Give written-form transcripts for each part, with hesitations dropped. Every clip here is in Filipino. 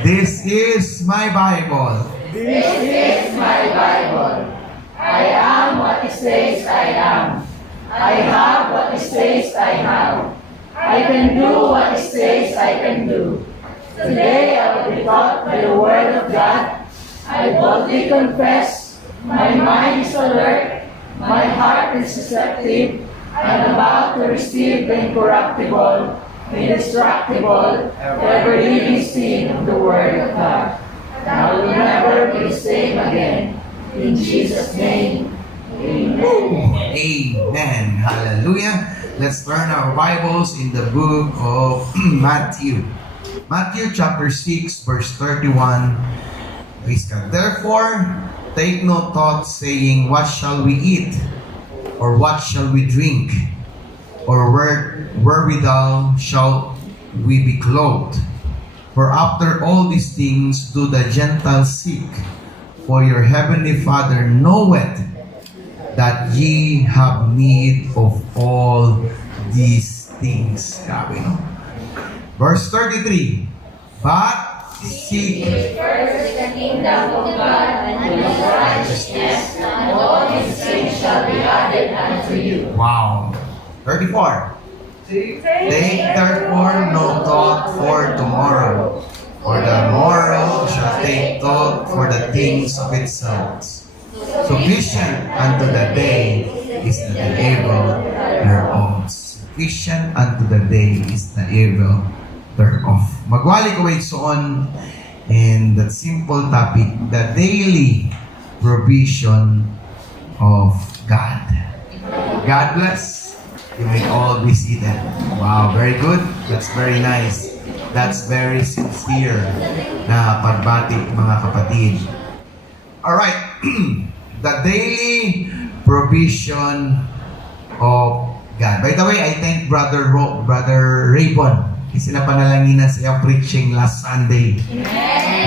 This is my Bible. This is my Bible. I am what it says I am. I have what it says I have. I can do what it says I can do. Today I will be taught by the Word of God. I boldly confess, my mind is alert, my heart is receptive. I am about to receive the incorruptible, indestructible, ever-living seed of the Word of God. I will never be the same again. In Jesus' name, amen. Amen. Hallelujah. Let's turn our Bibles in the book of Matthew. Matthew chapter 6, verse 31. Praise God. Therefore, take no thought, saying, what shall we eat? Or what shall we drink? Or wherewithal shall we be clothed? For after all these things do the Gentiles seek. For your heavenly Father knoweth that ye have need of all these things. Grabe, no? Verse 33. But seek First the kingdom of God and His righteousness, and all His things shall be added unto you. Wow. 34. Take therefore no thought for tomorrow, for the morrow shall take thought for the things of itself. Sufficient unto the day is the evil thereof. Sufficient unto the day is the evil thereof. Magwali ko on in that simple topic, the daily provision of God. God bless. You may all be seated. Wow, very good. That's very nice. That's very sincere na pagbati, mga kapatid. Alright. The daily provision of God. By the way, I thank Brother Raybon. Kasi napanalanginan sa iyang preaching last Sunday.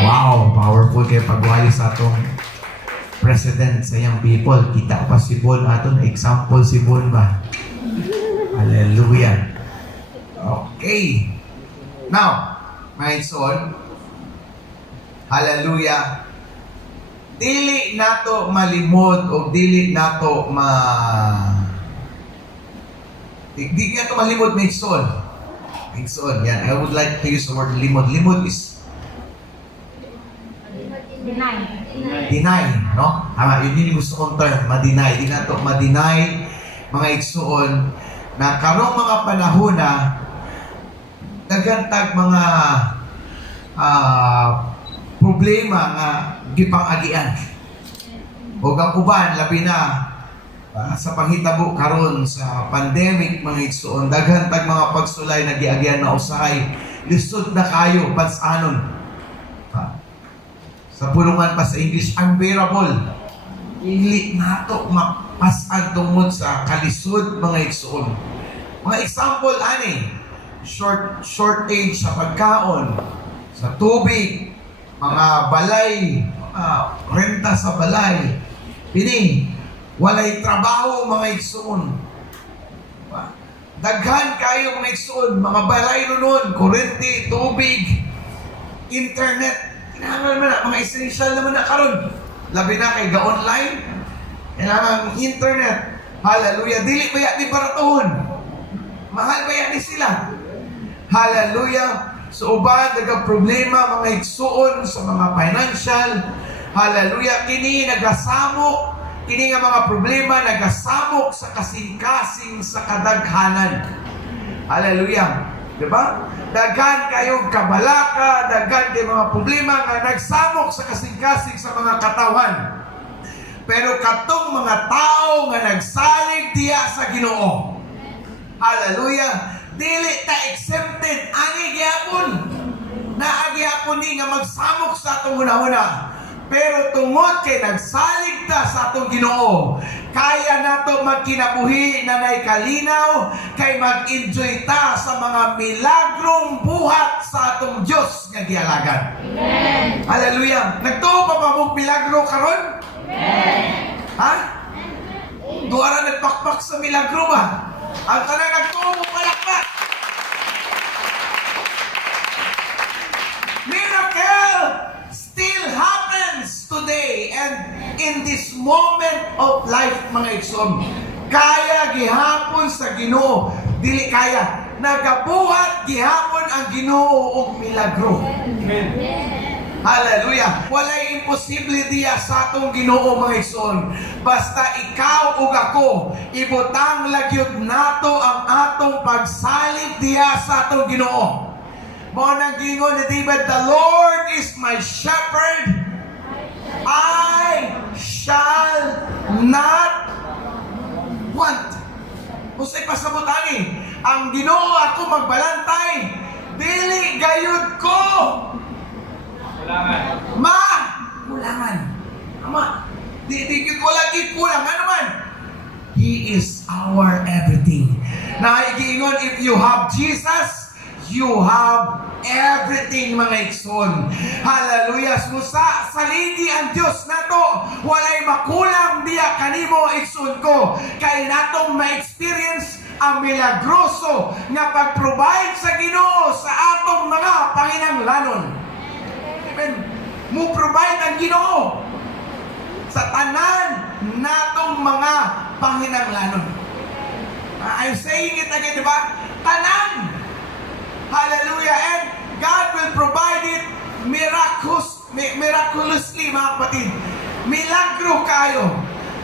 Wow, powerful kayo pagwali sa atong president sa iyang people. Kita pa si Bon aton, example si Bon ba? Hallelujah. Okay. Now, my son, hallelujah. Dili nato malimod o dili nato Di nato malimod, my son. My son, yan. I would like to use the word limod. Limod is deny, no? Tama, yun yung gusto kong term, ma-deny. Di nato ma-deny, mga igsoon, na karong mga panahon na nagantag mga problema nga gipang-agian. O ang uban, labi na sa panghitabo karon sa pandemic, mga igsoon, daghantag mga pagsulay na giagian na usahay, lisod na kayo, pansanon. Sa pulungan pa sa English, unbearable. Ili nato mapasag tungod sa kalisod, mga igsoon. Mga example, ani, shortage sa pagkaon, sa tubig, mga balay, renta sa balay, pini, walay trabaho, mga igsoon. Daghan kayo, mga igsoon, mga balay nun, kurente, tubig, internet, kailangan naman na, mga essential naman na karon. Labi na kay ga-online, kailangan internet. Hallelujah. Dili ba yan di baratuhon? Mahal ba yan sila? Hallelujah. So uban, nagka-problema, mga igsuon sa mga financial. Hallelujah. Kini nagasamok. Kini nga mga problema nagasamok sa kasing-kasing sa kadaghanan. Hallelujah. Diba? Daghan kayong kabalaka, daghan kayong mga problema nga nagsamok sa kasing-kasing sa mga katawan. Pero katong mga tao nga nagsalig diya sa Ginoo. Hallelujah. Dili ta exempted. Ani gyapon. Naagi ni nga magsamok sa atong hunahuna. Pero tungod kay nagsalig ta sa atong Ginoo, kaya nato magkinabuhi na nay kalinaw, kay mag-enjoy ta sa mga milagrong buhat sa atong Dios nga gialagan. Amen. Hallelujah. Nagtuo pa ba mong milagro karon? Amen. Ha? Duara nagpakpak sa milagro ba? Ang tanan nagtuo mo palakpak. Miracle! And in this moment of life, mga igsoon, kaya gihapon sa Ginoo, dili kaya nagabuhat gihapon ang Ginoo og milagro. Hallelujah. Walay imposible diya sa atong Ginoo, mga igsoon. Basta ikaw ug ako ibutang lagyud nato ang atong pagsalig diya sa atong Ginoo. Mao nang gingon ni David, the Lord is my shepherd, I shall not want. Usay pasabot-ani, ang Ginoo ako magbalantay, dili gayud ko kulangan. Ama, di wala gid kulang. Ano man? He is our everything. Naigingon, if you have Jesus, you have everything, mga igsoon. Hallelujah. Musa saligi ang Dios nato, walay makulang diya kanimo, igsoon ko. Kay natong ma-experience ang milagroso nga pag-provide sa Ginoo sa atong mga panginahanglanon. Amen. Mo provide ang Ginoo sa tanan natong mga panginahanglanon. I'm saying it again, di ba? Tanan. Hallelujah. And God will provide it miraculously, mga kapatid. Milagro kayo.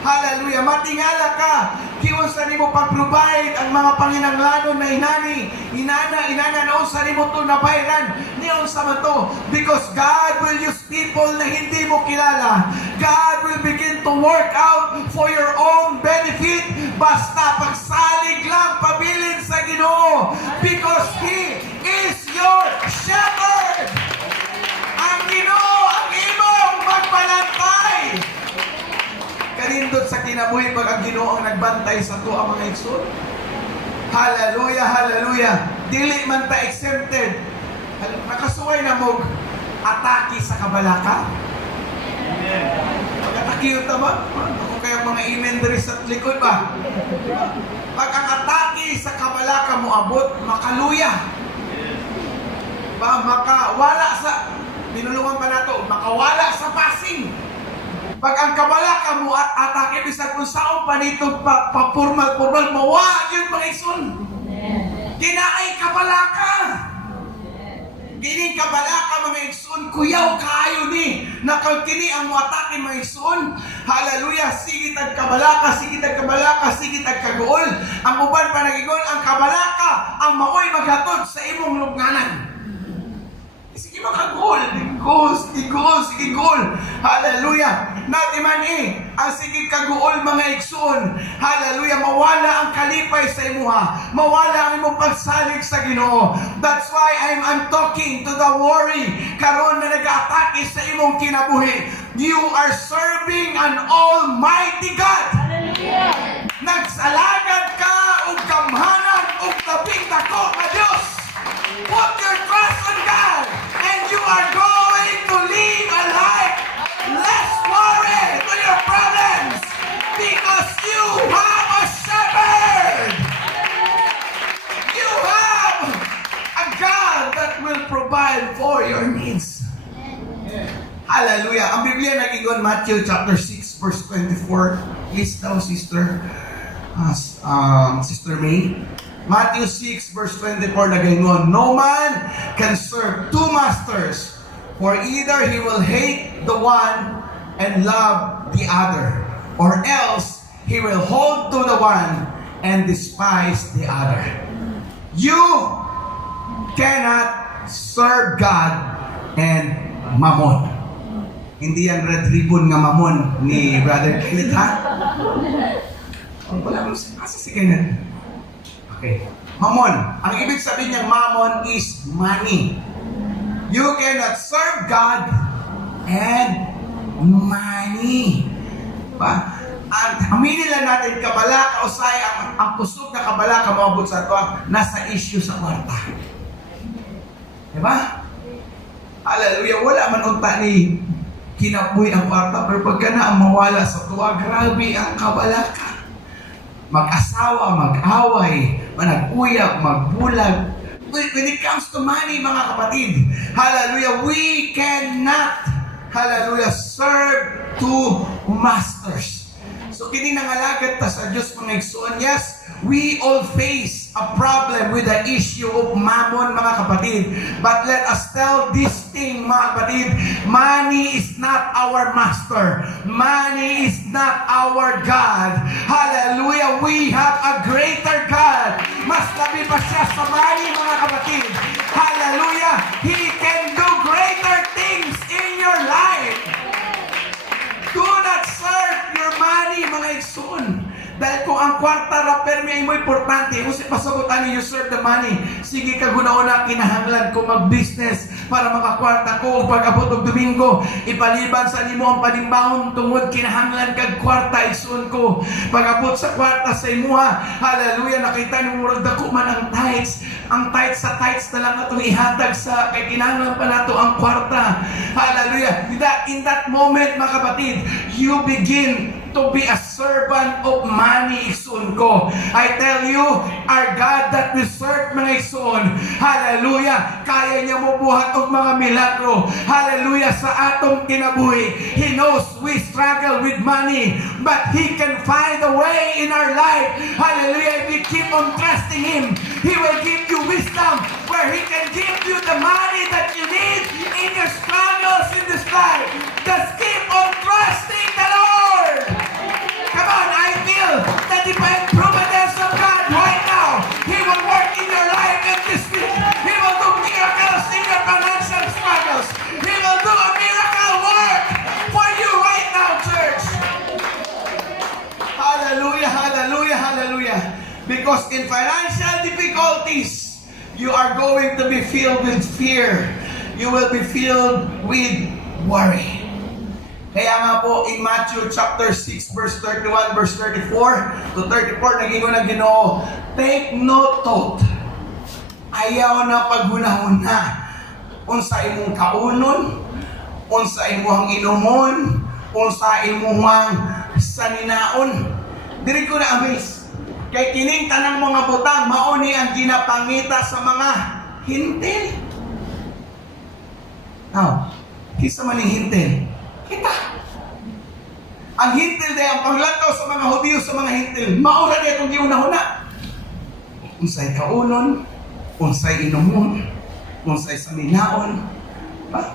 Hallelujah. Matingala ka. Kiwan sa nimo pag-provide ang mga panginahanglanon na inana noon sa nimo to nabayran. Niyon sa mato. Because God will use people na hindi mo kilala. God will begin to work out for your own benefit. Basta pagsalig lang, pabilin sa Ginoo. Because He is your shepherd. Ang Ginoo ang imong magbalantay. Kanindot sa kinabuhi pag ang Ginoo ang nagbantay sa to ang mga igsoon. Hallelujah, hallelujah. Dili man ta exempted. Nakasuway na mo atake sa kabalaka. Amen. Pag-atake yun tama. Ako kaya mga amen diri sa likod ba? Pag ang atake sa kabalaka mo abot, makaluya. Ba, makawala sa binulungan pa nato, makawala sa passing. Pag ang kabalaka mo at atake bisag kung saan pa nito pa-formal mawa yun, mga igsoon. Kinaay kabalaka. Kini kabalaka, mga igsoon, kuyaw kayo ni nakagkini ang atake, mga igsoon. Hallelujah. Sige tag kabalaka, sige tag kabalaka, sige tag kaguol. Ang uban pa nagigon, ang kabalaka ang maoy maghatod sa imong lubnganan. Sige makagol, sige gol. Hallelujah. Natiman ang sige kaguol, mga igsoon. Hallelujah. Mawala ang kalipay sa imuha. Mawala ang imong pagsalig sa Ginoo. That's why I'm talking to the worry karon na nag-atake sa imong kinabuhi. You are serving an Almighty God. Hallelujah. Nagsalagad ka og gamhanan og tabing dako nga Dios. Put your trust on God, and you are going to live a life less worry to your problems, because you have a shepherd. You have a God that will provide for your needs. Hallelujah. Ang Biblia nagingon Matthew chapter 6 verse 24. Please daw, Sister May. Matthew 6 verse 24 nagingon, no man can serve two masters, for either he will hate the one and love the other, or else he will hold to the one and despise the other. You cannot serve God and Mammon. Hindi yan red ribbon nga Mammon ni Brother Kenneth, ha? Wala mo asa si Kenneth. Okay. Mammon. Ang ibig sabihin niyang Mammon is money. You cannot serve God and money. Ba? Aminin lang natin, kabalaka o say, ang kusog na kabalaka maabot sa ito, nasa issue sa kwarta. Diba? Hallelujah. Wala man unta ni kinabuhi ang kwarta, pero pagka na ang mawala sa tuwa, grabe ang kabalaka. Mag-asawa, mag-away, manag-uyab, magbulag. When it comes to money, mga kapatid, hallelujah, we cannot, hallelujah, serve two masters. So kini nangalagad ta sa Dios mga igsoon. Yes, we all face a problem with the issue of mammon mga kapatid. But let us tell this thing mga kapatid, money is not our master. Money is not our God. Hallelujah, we have a greater God. Mas labi pa siya sa money mga kapatid. Hallelujah, He can do greater things in your life. Do not serve your money, mga igsoon. Dahil kung ang kwarta rapper may mo importante, kung si pasagutan niyo, you serve the money. Sige ka guna-una, kinahanglan ko mag-business para makakwarta ko. Pag abot og Domingo, ipaliban sa nimo ang panimbahon tungod kinahanglan kag kwarta igsoon ko. Pag abot sa kwarta sa imuha, hallelujah, nakita ni murag dako man ang tithes. Ang tithes sa tithes na lang atong ihatag sa kay kinahanglan pa nato ang kwarta. Hallelujah. In that moment, mga kapatid, you begin to be a servant of money, igsoon ko. I tell you, our God that we serve, mga igsoon, hallelujah, kaya niya mo buhat og mga milagro. Hallelujah, sa atong kinabuhi. He knows we struggle with money, but He can find a way in our life. Hallelujah, if we keep on trusting Him, He will give you wisdom where He can give you the money that you need in your struggles in this life. Just keep on trusting the Lord. Come on, I feel that the providence of God right now, He will work in your life in this week. He will do miracles in your financial struggles. He will do a miracle work for you right now, church. Hallelujah, hallelujah, hallelujah. Because in financial difficulties, you are going to be filled with fear. You will be filled with worry. Kaya nga po in Matthew chapter 6 verse 31 verse 34 to 34 nagingon ang Ginoo, take no thought. Ayaw na paghunahuna unsa imong kaunon, unsa imong inumon, unsa imong saninaon. Diri ko na amaze. Kay kining tanang mga butang mao ni ang ginapangita sa mga hintil. Now, kisa man ning hintil? Kita. Ang hintil day ang panglantaw sa mga Hudiyo sa mga hintil. Maura day itong giunahuna. Unsay kaunon, unsay inumon, unsay saminaon. Ba?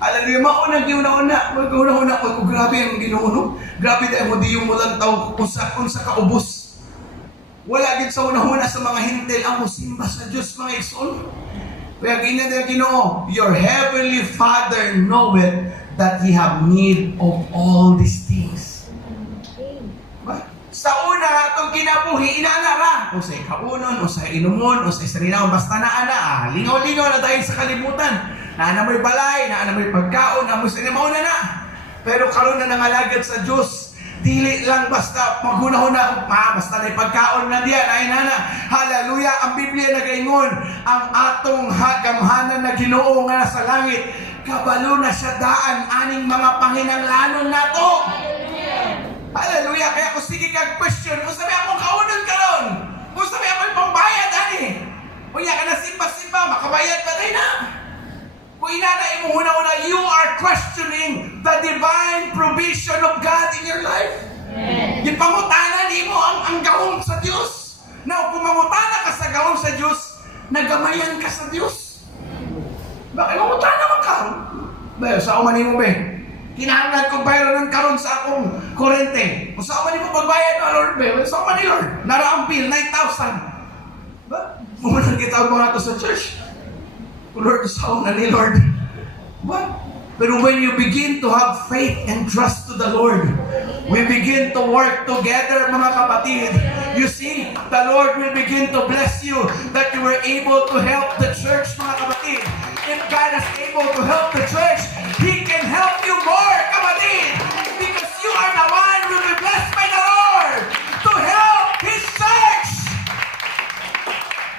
Alam niyo, maunang giunahuna. Magkaunahuna ko, grabe ang ginuuno. Grabe day ang Hudiyo mo lantaw unsa kaubos. Wala gid sa unahuna sa mga hintil ang musimba sa Dios mga igsoon. Kaya ginadala Ginoo, your heavenly Father knoweth that He have need of all these things. Ba? Sa una, itong kinabuhi, inaanara. O sa kaunon, o sa inumon, o sa sarinaon, basta naana. Lingaw-lingaw na dahil sa kalibutan. Naana mo'y balay, naana mo'y pagkaon, naana mo'y sanimauna na. Pero karon na nangalagad sa Diyos, dili lang basta maghunahuna, basta na pagkaon na diyan, ay nana. Hallelujah, ang Biblia nagaingon, ang atong hagamhanan na Ginoo nga sa langit, kabalo na siya daan aning mga panginanglanon nato. Hallelujah, kaya kung sige kag question, kung sabi akong kaunon karon, kung sabi akong pambayad, ani, kung ka na simba-simba, makabayad pa tayo na. Kung inanay mo una-una, you are questioning the divine provision of God in your life. Yung pangutanan mo ang gawong sa Diyos. Now, kung mangutana ka sa gawong sa Diyos, nagamayan ka sa Diyos. Bakit mangutana man ka? Ba, sa umanin mo ba? Kinahanglan kong bayaran ng karon sa akong kurente. Kung sa umanin mo pagbayad mo, Lord ba? Sa umanin, Lord. Naraang bill, 9,000. Ba? Mumunang kita mo nga ito sa church. Lord, sao na ni Lord? What? Pero when you begin to have faith and trust to the Lord, we begin to work together, mga kapatid. You see, the Lord will begin to bless you that you were able to help the church, mga kapatid. If God is able to help the church, He can help you more, kapatid. Because you are the one who will be blessed by the Lord to help His church.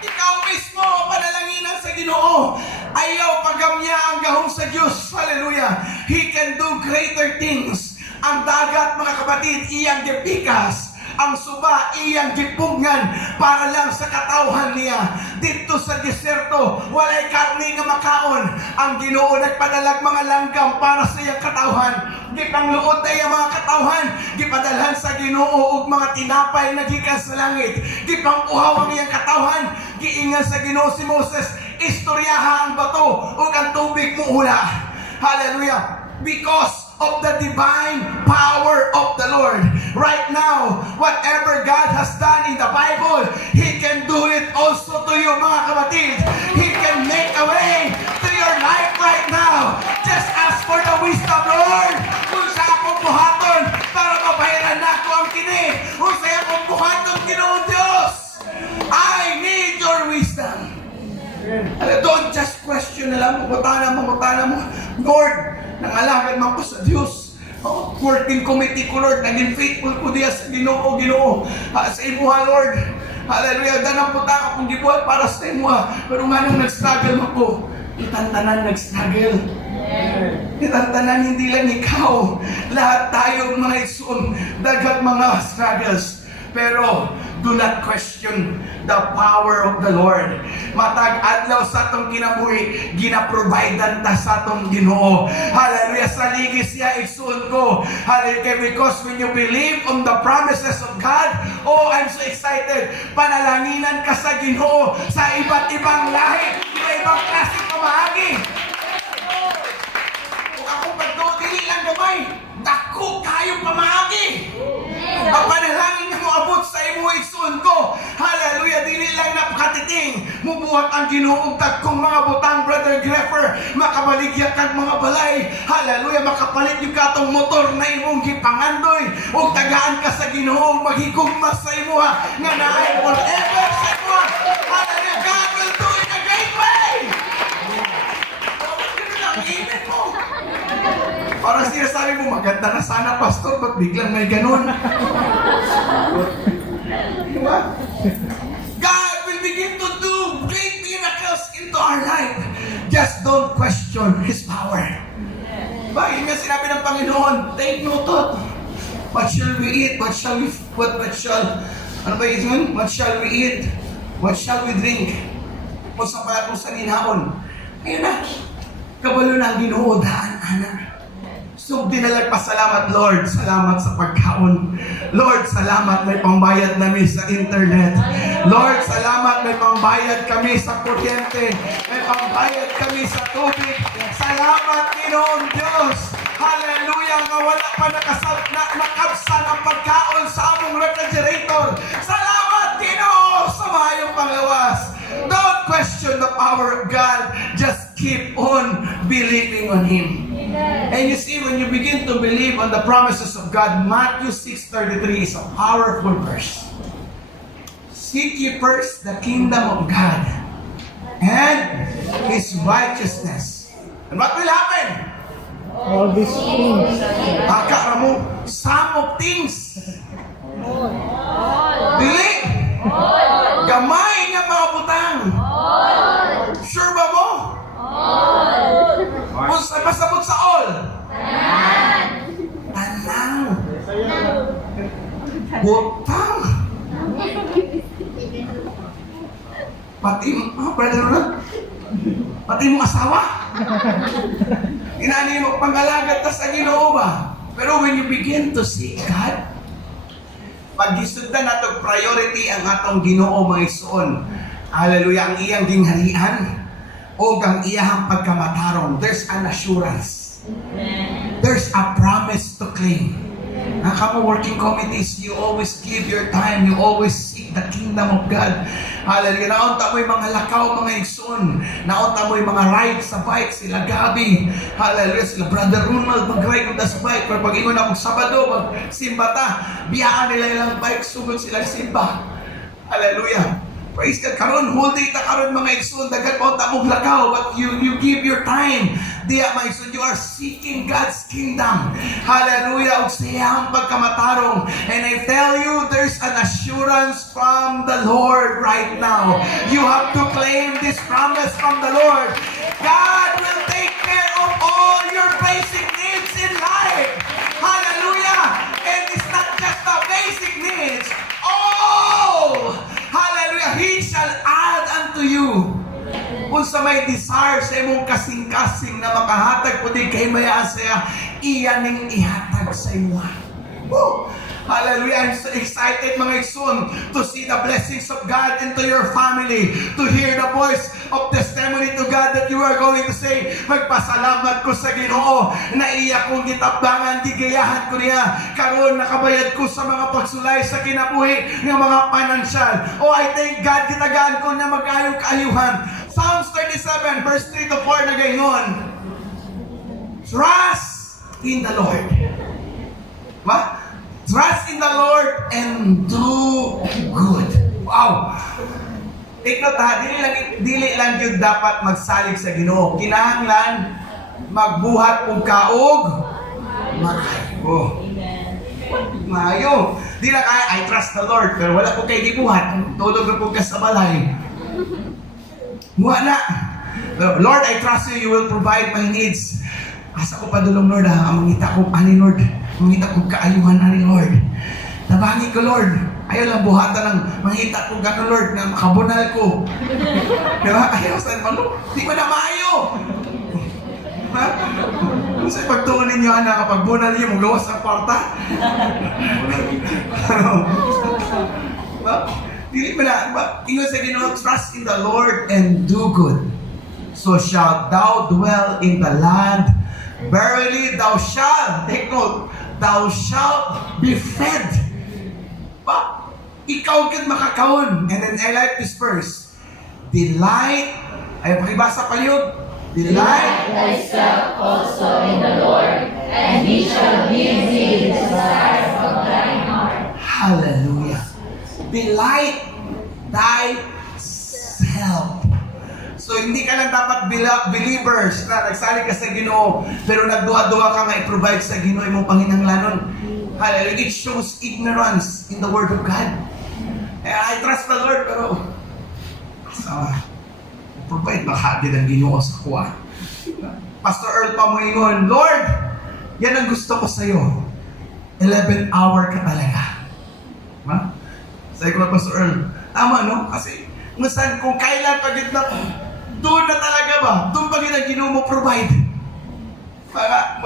Ikaw mismo, panalanginan sa Ginoo. Ayaw pagamya ang gahong sa Diyos. Hallelujah. He can do greater things. Ang dagat, mga kapatid, iyang gipikas. ang suba iyang gipungan para lang sa katawhan niya. Dito sa deserto, walay karni nga makaon. Ang Ginoo nagpadalag mga langgam para sa iyang katawhan. Gipangluod na iyang mga katawhan, gipadalhan sa Ginoo og mga tinapay na gikan sa langit. Gipang-uhaw ang iyang katawhan, giingan sa Ginoo si Moses, istoryaha ang bato ug ang tubig muula. Hallelujah! Because of the divine power of the Lord. Right now, whatever God has done in the Bible, He can do it also to you, mga kapatid. He can make a way to your life right now. Just ask for the wisdom, Lord. Kung sa akong buhaton para mabayaran na ako ang kini. Kung sa akong buhaton, Ginoong Diyos, I need your wisdom. Don't just question na lang, mangutana mo. Lord, nangalagad man ko sa Diyos. Working committee ko, Lord, naging faithful ko diya sa Ginoo. Sa imuha, Lord. Hallelujah. Danang puta ka kung gibuhat para sa imuha. Pero nga nang nag-struggle ako, itantanan nag-struggle. Itantanan hindi lang ikaw. Lahat tayo mga isun, dagat mga struggles. Pero, do not question the power of the Lord. Matag adlaw sa atong kinabuhi, ginaprovidean ta sa atong Ginoo. Hallelujah, sa ligis siya igsuon ko. Hallelujah, because when you believe on the promises of God, oh, I'm so excited. Panalanginan ka sa Ginoo sa iba't ibang lahi, ibang klase pamahagi. Kung ako pagdo, dili lang gamay, dako kayo pamahagi. Ang panalangin na moabot sa imo igsoon ko. Hallelujah, dili lang napakatiting. Mubuhat ang Ginoo kung mga butang, Brother Greffer, makabaligya kag mga balay. Hallelujah, makapalit yung katong motor na imong gipangandoy. O tagaan ka sa Ginoo, maghigugma sa imo nga naay forever sa imo. Hallelujah, God will do it a great way. Ang imin mo. Parang sinasabi mo, maganda na sana, Pastor, ba't biglang may ganun? Diba? God will begin to do great miracles into our life. Just don't question His power. Diba? Yun nga sinabi ng Panginoon, take no thought. What shall we eat? What shall we eat? What shall we drink? Kung sa pala kung sa ninhaon. Ayun na. Kabalo na ang Ginoo, daan-ana. So, dinalagpasalamat, Lord. Salamat sa pagkaon. Lord, salamat may pambayad namin sa internet. Lord, salamat may pambayad kami sa kuryente. May pambayad kami sa tubig. Salamat, Ginoong Diyos. Hallelujah, nga wala pa nakabsan ang pagkaon sa among refrigerator. Salamat, Ginoo, sa mayong panglawas. Don't question the power of God. Just keep on believing on Him. And you see, when you begin to believe on the promises of God, Matthew 6:33 is a powerful verse. Seek ye first the kingdom of God and His righteousness. And what will happen? All these things. Baka mo, some of things. Dili. Gamay nga mga butang. Sure ba mo? Pasabot sa all. Tanang. Butang. Pati brother Ronald, pati mong asawa. Inani mo pangalagat ta sa Ginoo ba? Pero when you begin to seek God, pag-isugdan nato priority ang atong Ginoo mga igsoon. Hallelujah, ang iyang gingharian o ang iyang pagkamatarong. There's an assurance. There's a promise to claim. Kamo working committees, you always give your time, you always seek the kingdom of God. Hallelujah. Naunta mo yung mga lakaw, mga igsoon. Naunta mo yung mga ride sa bike, sila Gabi. Hallelujah. Sila Brother Ronald, mag-ride mo sa bike. Pero pag ingon ako Sabado, mag-simba ta, biyaan nila ilang bike, sugod sila simba. Hallelujah. Praise God. Karon, whole day ta karon mga igsoon, dagat pa ta mong lakaw, but you give your time. Diya mga igsoon, you are seeking God's kingdom. Hallelujah. Ug siyang pagkamatarong. And I tell you, there's an assurance from the Lord right now. You have to claim this promise from the Lord. God will take care of all your basic needs in life. Hallelujah. And it's not just the basic needs. unsa may desire sa imong kasing-kasing na makahatag pudi kay maya saya, iya ning ihatag sa imo. Woo! Hallelujah. I'm so excited mga igsoon to see the blessings of God into your family, to hear the voice of testimony to God that you are going to say, magpasalamat ko sa Ginoo na iya kong gitabangan, digayahan ko niya, karon nakabayad ko sa mga pagsulay sa kinabuhi ng mga financial. Oh, I thank God, gitagaan ko na mag-ayong kaayuhan. Psalms 37 verse 3 to 4 na gayon. Trust in the Lord. What? Trust in the Lord and do good. Wow! Take note ha, dili lang yun dapat magsalig sa Ginoo. Kinahanglan magbuhat og kaog maayo. Maayo. Di na kaya, I trust the Lord, pero wala ko kay gibuhat. Tulog na po ka sa balay. Wala. Pero, Lord, I trust you, you will provide my needs. Asa ko padulong, Lord, ha? Mangita ko, ani, Lord. Mangita ko kaayuhan, ani, Lord. Nabangi ko, Lord. Ayaw lang buhatan ng mangita ko gano'n, Lord, na makabunal ko. Diba? Ayaw sa malo. Di ba na maayo? Ha? Kasi pagtungan ninyo, na kapag bunal niyo, magawas ang kwarta. Diba? Dili ba na? Diba? Ingon sa Ginoo, trust in the Lord and do good. So shalt thou dwell in the land. Verily thou shalt, take note, thou shalt be fed. Ba? Ikaw gud makakaon. And then I like this verse. Delight, ay pakibasa palihog. Delight thyself also in the Lord, and He shall give thee the desires of thine heart. Hallelujah. Delight thyself. So hindi ka lang dapat believers na nagsalig ka sa Ginoo, pero nagduha-duha ka nga i-provide sa Ginoo imong panginahanglanon. Hallelujah. It shows ignorance in the Word of God. I trust the Lord, pero provide makagid ang Ginoo sa kuha. Pastor Earl Pamuingon, Lord, yan ang gusto ko sa iyo. 11 hour ka talaga. Ha? Sabi ko na, Pastor Earl, tama no? Kasi kung kailan pagit na, doon na talaga ba? Doon pagit ang Ginoo mo provide. Para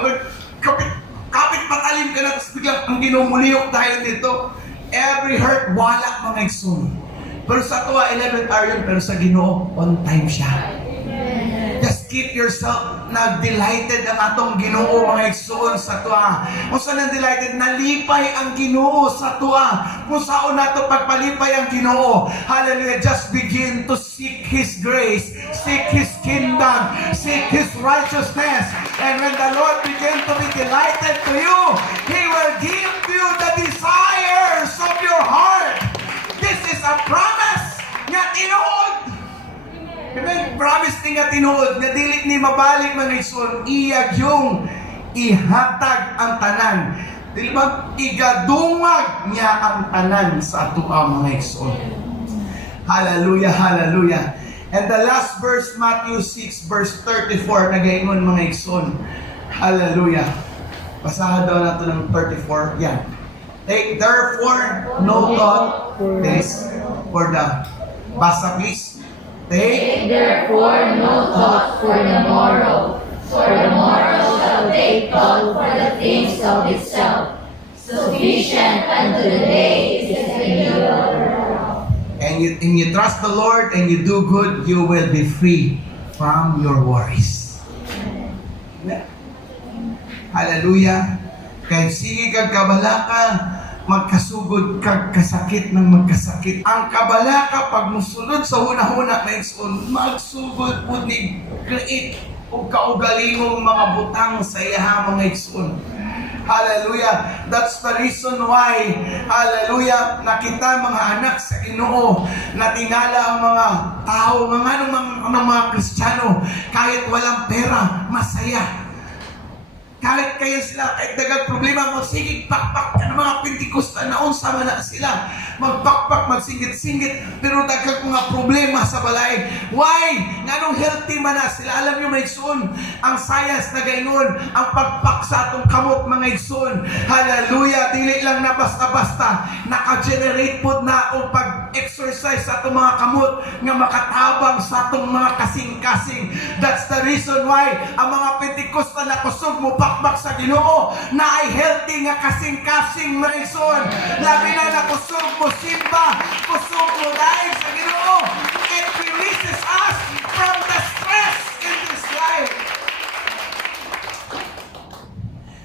kapit matalim ka na, tapos biglang ang Ginoo mo liyok dahil dito. Every hurt, wala mga igsoon. Pero sa tuwa, 11 hour yun, pero sa Ginoo, on time siya. Just keep yourself nag-delighted ang atong Ginoo mga igsoon sa tuwa. Kung saan ang delighted, nalipay ang Ginoo sa tuwa. Kung saan nato pagpalipay ang Ginoo, hallelujah, just begin to seek His grace, seek His kingdom, seek His righteousness. And when the Lord begin to be delighted to you, He will give you the desires of your heart. This is a promise nga tinuod. Amen. Promise ni nga tinuod nga dili ni mabalik mga igsoon, iyag yung ihatag ang tanan. Dili ba igadungag niya ang tanan sa ato mga igsoon. Hallelujah, hallelujah. And the last verse, Matthew 6 verse 34 nagaingon mga igsoon. Hallelujah. Basahan daw nato ng 34. Yan. Take therefore no thought this for the basa please. Take therefore no thought for the morrow, for the morrow shall take thought for the things of itself. Sufficient unto the day is the evil thereof. And you trust the Lord and you do good, you will be free from your worries. Amen. Hallelujah. Kaya sige kag kabalaka, magkasugod kag kasakit ng magkasakit. Ang kabalaka pag musulod sa hunahuna na igsoon, magsugod po ni create o kaugalingong mga butang sa iha mga igsoon. Hallelujah. That's the reason why, hallelujah, nakita mga anak sa Ginoo, natingala ang mga tao, mga Kristiyano, kahit walang pera, masaya. Kahit kahit kaya sila, kahit dagang problema mo, sige, pakpak ka ng mga Pentecostal na unsa man na sila. Magpakpak, magsingit-singit, pero dagang mga problema sa balay. Why? Nganong healthy man na sila? Alam nyo, mga igsoon, ang science na gaynon, ang pagpak sa atong kamot, mga igsoon. Hallelujah! Dili lang na basta-basta, naka-generate po na o pag-exercise sa atong mga kamot nga makatabang sa atong mga kasing-kasing. That's the reason why ang mga Pentecostal na kusog mo pakpak sa Ginoo na ay healthy nga kasing-kasing, mga igsoon. Labi na na kusog mo simba, kusog mo dahil sa Ginoo. It releases us from the stress in this life.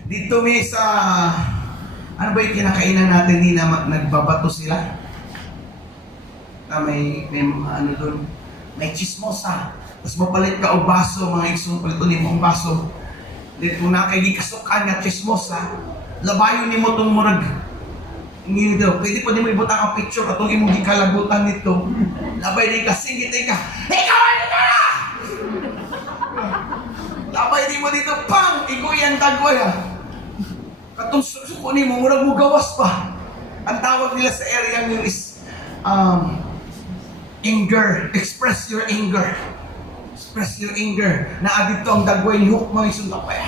Dito may sa ano ba yung kinakainan natin ni na nagbabato sila? May ano doon, may chismosa. Tapos mapalit ka o baso, mga igsoon, palito ni mong baso. Dito na kay di kasukan nga chismosa, labayon ni mo itong murag. Ngayon daw, pwede pa din mo ibutang ang picture at itong imong gikalagutan nito. Labay din ka, singit ka. Ikaw ano ka na! Labay din mo dito, pang! Iguyan dagway Katong suko ni mo, murag mo gawas pa. Ang tawag nila sa area nyo is anger. Express your anger. Express your anger. Naadito ang dagway ni Hook, mga isunod pa.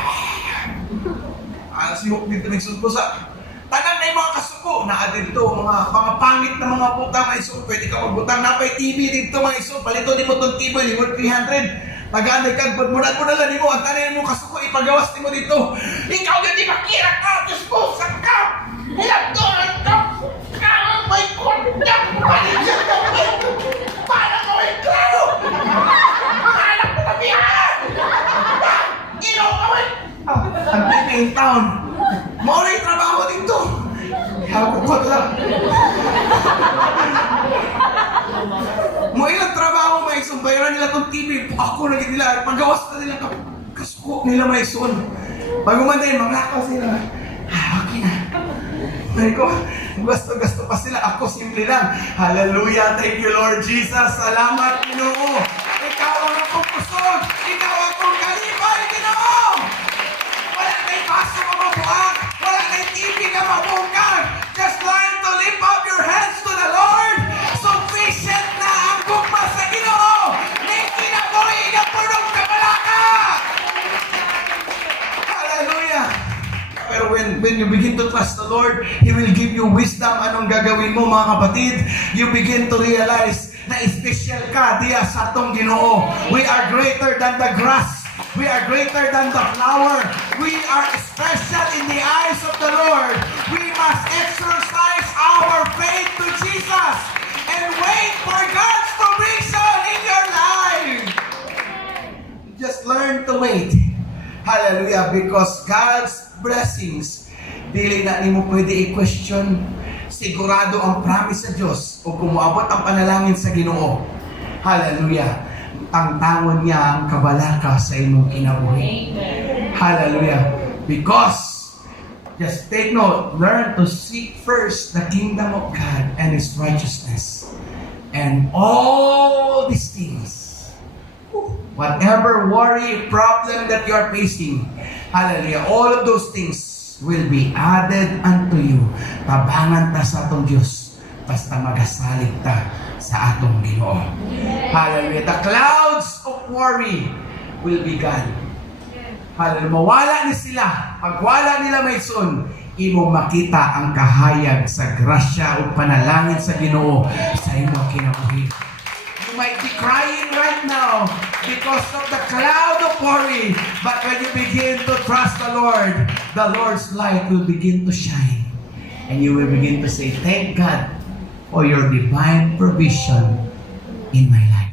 Si Hook dito nagsunod ko sa tanan na yung mga kasuko. Naadito, mga pangit na mga puta, mga isunod. Pwede ka magbutang na pa TV dito, mga isunod. Palito din mo itong TV, limod 300. Taganay kag pagmunad mo na lang mo. Ang tanan mo kasuko, ipagawas din mo dito. Ikaw na di makira ka, Diyos ko, sa ka. Ilang doon, may kundang palitan ka. Para ko ay klaro. Anak ko na biyahan. Ilaw ka man. Ang piping town. Mawala yung trabaho dito. Hakukot lang. Mo ilang trabaho may sumbayaran nila itong TV. Ako na nila. Pagawas na nila kasuko nila may son. Bago man din, manglakaw sila. Okay na. Ay ko, gasto pa sila. Ako simple lang. Hallelujah. Thank you, Lord Jesus. Salamat, Ginoo. Ikaw ang akong pusod. Ikaw ang akong kalibay, Ginoo. Wala kay baso ka mabuhat. Wala kay TV ka mabungkag. Just learn to lift up your hands to the Lord. Sufficient na ang gugma sa Ginoo. May kinabuhi na punong kabalaka. Hallelujah. Pero when you begin to trust the Lord, He will give you wisdom anong gagawin mo, mga kapatid. You begin to realize na special ka diya sa atong Ginoo. We are greater than the grass. We are greater than the flower. We are special in the eyes of the Lord. We must exercise our faith to Jesus and wait for God's provision in your life. Just learn to wait. Hallelujah. Because God's blessings, dili na nimo pwede i-question. Sigurado ang promise sa Diyos o kumuabot ang panalangin sa Ginoo. Hallelujah. Ang tawon niya ang kabalaka sa imong kinabuhi. Hallelujah. Because, just take note, learn to seek first the kingdom of God and His righteousness. And all these things, whatever worry, problem that you are facing, hallelujah, all of those things will be added unto you. Tabangan ta sa atong Diyos, basta magasalig ta sa atong Ginoo. Hallelujah. The clouds of worry will be gone. Hallelujah. Mawala ni sila. Pag wala nila may son, imo makita ang kahayag sa grasya o panalangin sa Ginoo sa imong kinabuhi. You might be crying right now because of the cloud of worry, but when you begin to trust the Lord's light will begin to shine. And you will begin to say, thank God for your divine provision in my life.